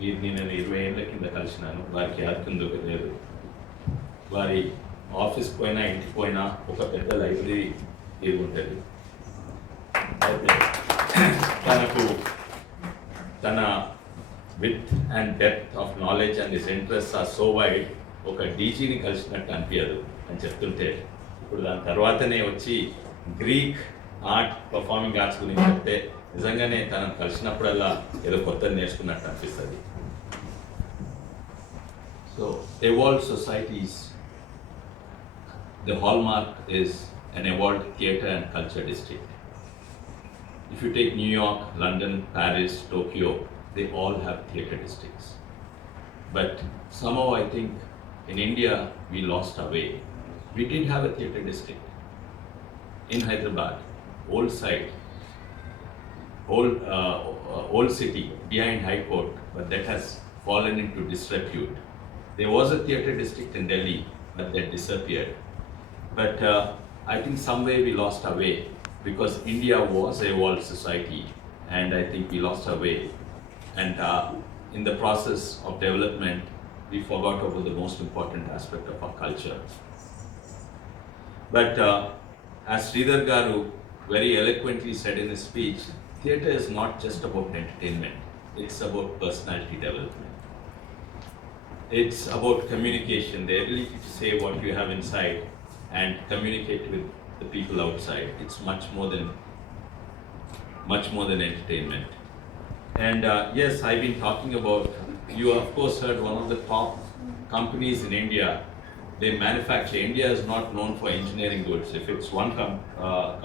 వీరిని నేను 20 ఏళ్ళ కింద కలిసినాను. వారికి యాత్కుందో లేదు. వారి ఆఫీస్ పోయినా ఇంటికి పోయినా ఒక పెద్ద లైబ్రరీ ఇది ఉంటుంది. అయితే తనకు తన with and depth of knowledge and his interest are so wide, ఒక డీజీని కలిసినట్టు అనిపించదు అని చెప్తుంటే, ఇప్పుడు దాని తర్వాతనే వచ్చి గ్రీక్ ఆర్ట్, పర్ఫార్మింగ్ ఆర్ట్స్ గురించి చెప్తే నిజంగానే తనను కలిసినప్పుడల్లా ఏదో కొత్తది నేర్చుకున్నట్టు అనిపిస్తుంది. So evolved societies, the hallmark is an evolved theatre and culture district. If you take New York, London, Paris, Tokyo, they all have theatre districts. But somehow I think in India we lost our way. We did have a theatre district in Hyderabad, old site, old city behind High Court, but that has fallen into disrepute. There was a theatre district in Delhi, but that disappeared. But I think somewhere we lost our way because India was a world society, and I think we lost our way. And in the process of development, we forgot about the most important aspect of our culture. But as Sridhar Garu very eloquently said in his speech, theatre is not just about entertainment, it's about personality development. It's about communication, the ability to say what you have inside and communicate with the people outside. It's much more than entertainment. And yes, I've been talking about, you of course heard one of the top companies in India. They manufacture. India is not known for engineering goods. If it's one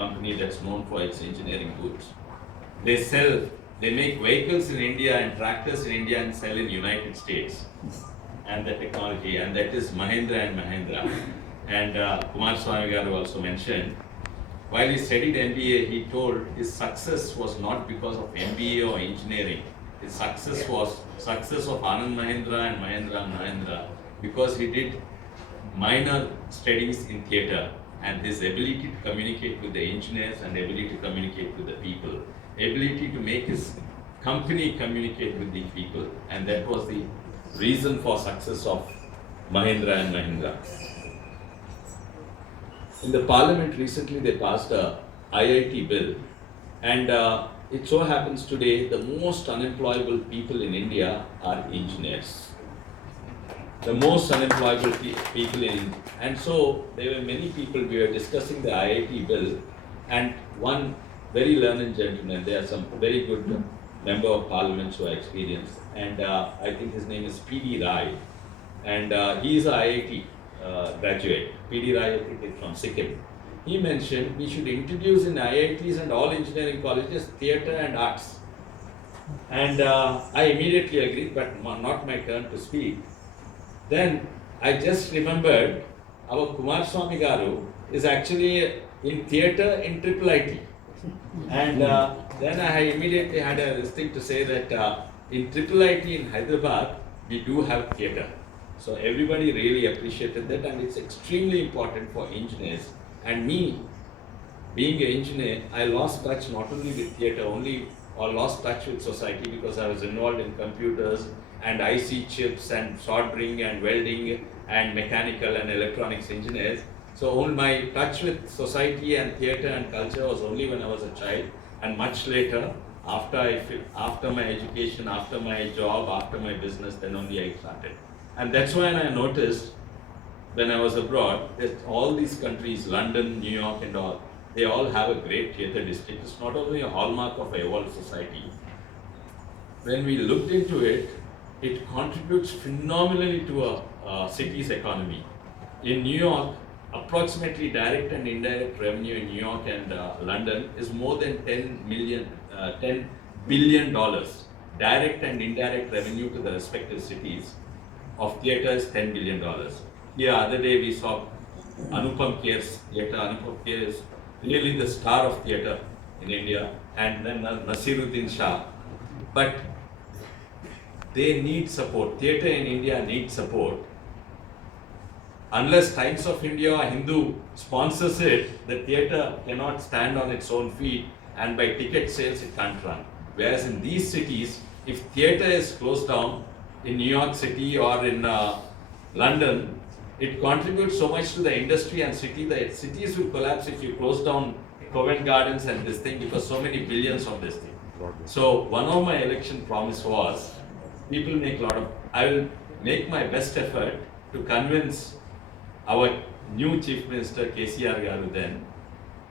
company that's known for its engineering goods, they make vehicles in India and tractors in India and sell in United States. And the technology, and that is Mahindra and Mahindra. And Kumar Swamy Garu also mentioned, while he studied MBA, he told his success was not because of MBA or engineering. His success was success of Anand Mahindra and Mahindra because he did minor studies in theatre, and his ability to communicate with the engineers and ability to communicate with the people, ability to make his company communicate with the people, and that was the reason for success of Mahindra and Mahindra. In the parliament recently they passed a IIT bill, and it so happens today the most unemployable people in India are engineers. The most unemployable people and so there were many people, we were discussing the IIT bill, and one very learned gentleman, there are some very good member of parliament who are experienced, and I think his name is P.D. Rai, and he is a IIT graduate. P.D. Rai, I think, is from Sikkim. He mentioned we should introduce in IITs and all engineering colleges theatre and arts. And I immediately agreed, but not my turn to speak. Then I just remembered our Kumar Swamy Garu is actually in theatre in IIIT. And then I immediately had this thing to say that in IIIT in Hyderabad, we do have theatre. So everybody really appreciated that, and it's extremely important for engineers. And me, being an engineer, I lost touch not only with theatre or lost touch with society because I was involved in computers and IC chips and soldering and welding and mechanical and electronics engineers. So all my touch with society and theatre and culture was only when I was a child, and much later, after my education, after my job, after my business, then only I started. And that's when I noticed when I was abroad that all these countries, London, New York and all, they all have a great theatre district. It's not only a hallmark of a evolved society. When we looked into it, it contributes phenomenally to a city's economy. In New York, approximately direct and indirect revenue in New York and London is more than $10 billion. Direct and indirect revenue to the respective cities of theatre is $10 billion. The other day we saw Anupam Kher's theatre. Anupam Kher is really the star of theatre in India, and then Nasiruddin Shah. But they need support. Theatre in India needs support. Unless Times of India or Hindu sponsors it, the theatre cannot stand on its own feet, and by ticket sales it can't run. Whereas in these cities, if theatre is closed down in New York City or in London, it contributes so much to the industry and city that cities will collapse if you close down Covent Gardens and this thing, because so many billions of this thing. So one of my election promise was, people make a lot of, I will make my best effort to convince our new Chief Minister KCR Garu then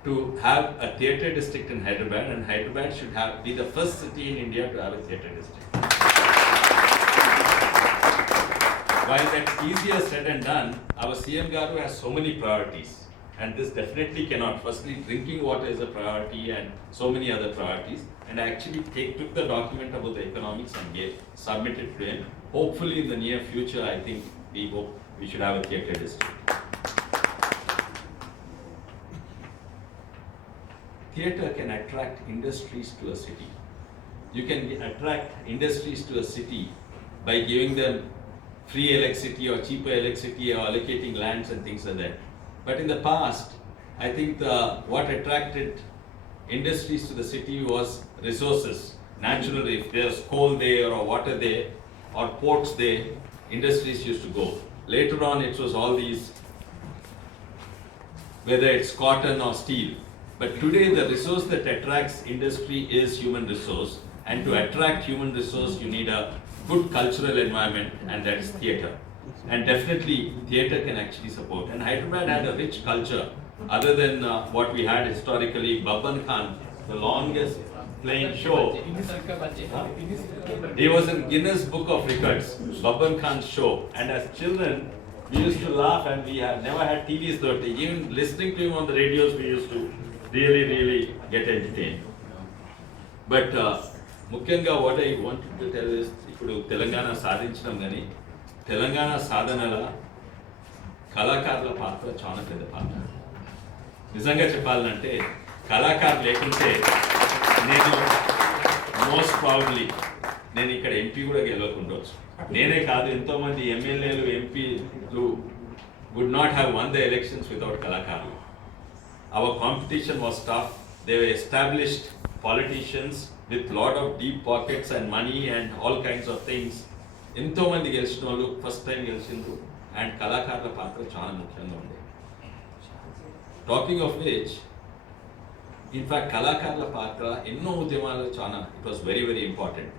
to have a theatre district in Hyderabad, and Hyderabad should be the first city in India to have a theatre district. While that's easier said and done, our CM Garu has so many priorities, and this definitely cannot. Firstly, drinking water is a priority and so many other priorities, and I actually took the document about the economics and submitted to him. Hopefully in the near future, I think we hope we should have a theatre district. Theatre can attract industries to a city. You can attract industries to a city by giving them free electricity or cheaper electricity or allocating lands and things like that. But in the past, I think what attracted industries to the city was resources. Naturally, if there's coal there or water there or ports there, industries used to go. Later on, it was all these, whether it's cotton or steel. But today, the resource that attracts industry is human resource. And to attract human resource, you need a good cultural environment, and that is theatre. And definitely, theatre can actually support. And Hyderabad had a rich culture, other than what we had historically. Babban Khan, the longest playing show. He was in Guinness Book of Records, Babban Khan's show. And as children, we used to laugh, and we have never had TVs though. Even listening to him on the radios, we used to really get entertained. But ముఖ్యంగా what I wanted to tell is, ఇప్పుడు తెలంగాణ సాధించడం కానీ తెలంగాణ సాధనల కళాకారుల పాత్ర చాలా పెద్ద పాత్ర. నిజంగా చెప్పాలంటే కళాకారులు లేకుంటే నేను మోస్ట్ ప్రాబబ్లీ నేను ఇక్కడ ఎంపీ కూడా గెలవకుండవచ్చు. నేనే కాదు, ఎంతోమంది ఎమ్మెల్యేలు ఎంపీలు would not have won the elections without కళాకారులు. Our competition was tough. They were established politicians with lot of deep pockets and money and all kinds of things. ఎంతో మంది గెలిచిన వాళ్ళు ఫస్ట్ టైం గెలిచిండ్రు, అండ్ కళాకారుల పాత్ర చాలా ముఖ్యంగా ఉంది. టాకింగ్ ఆఫ్ విచ్, ఇన్ఫాక్ట్ కళాకారుల పాత్ర ఎన్నో ఉద్యమాలు చాలా, it was very important.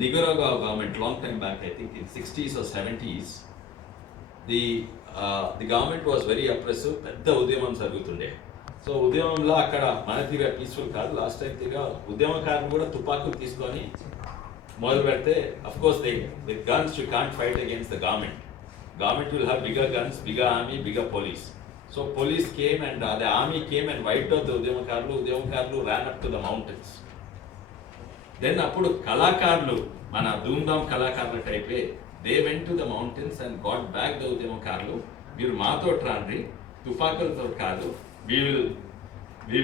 Nicaragua government, long time back, I think in 60s or 70s, the government was very oppressive. పెద్ద ఉద్యమం జరుగుతుండే. సో ఉద్యమంలో అక్కడ మన తీరుగా పీస్ఫుల్ కాదు, లాస్ట్ టైం తీరుగా ఉద్యమకారులు కూడా తుపాకులు తీసుకొని మొదలు పెడితే, of course with guns you can't fight against the government will have bigger guns, bigger army, bigger police. So police came and the army came and wiped out the ఉద్యమకారులు ran up to the mountains. Then అప్పుడు కళాకారులు, మన ధూమ్ధామ్ కళాకారుల టైపే, they went to the mountains and got back the ఉద్యమకారులు, మీరు మాతో రాండి, తుపాకులతో కాదు, we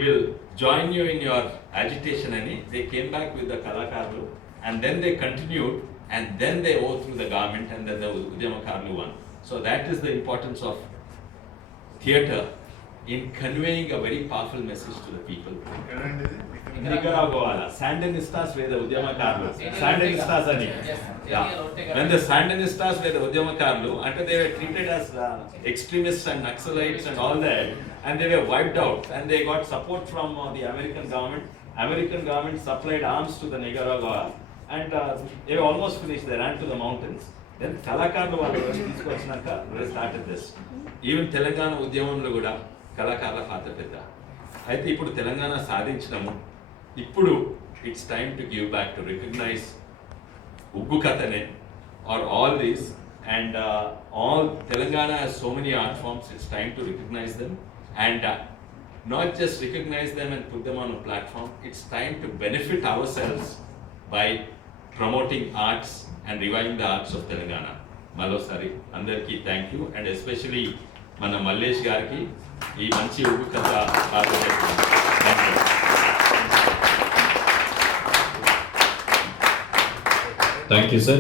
will join you in your agitation ani. They came back with the kalakarlu, and then they continued, and then they overthrew the government, and then the Udyamakarlu won. So that is the importance of theatre in conveying a very powerful message to the people. Nicaragua, Sandinistas were the Udyamakarlu. Sandinistas ani. Yeah. When the Sandinistas were the Udyamakarlu, until they were treated as extremists and Naxalites and all that, and they were wiped out, and they got support from the American government. American government supplied arms to the Nicaragua, and they were almost finished. They ran to the mountains. Then కళాకారులు వాళ్ళు తీసుకొచ్చినాక they started this. Even Telangana ఉద్యమంలో కూడా కళాకారుల పాత్ర పెద్ద. అయితే ఇప్పుడు తెలంగాణ సాధించడము, ఇప్పుడు it's time to give back, to recognize ఉగ్గు కథనే or all these, and all Telangana has so many art forms. It's time to recognize them, and not just recognize them and put them on a platform. It's time to benefit ourselves by promoting arts and reviving the arts of Telangana. Malosari andarki thank you, and especially mana Mallesh gariki ee manchi ugu katha Thank you, sir.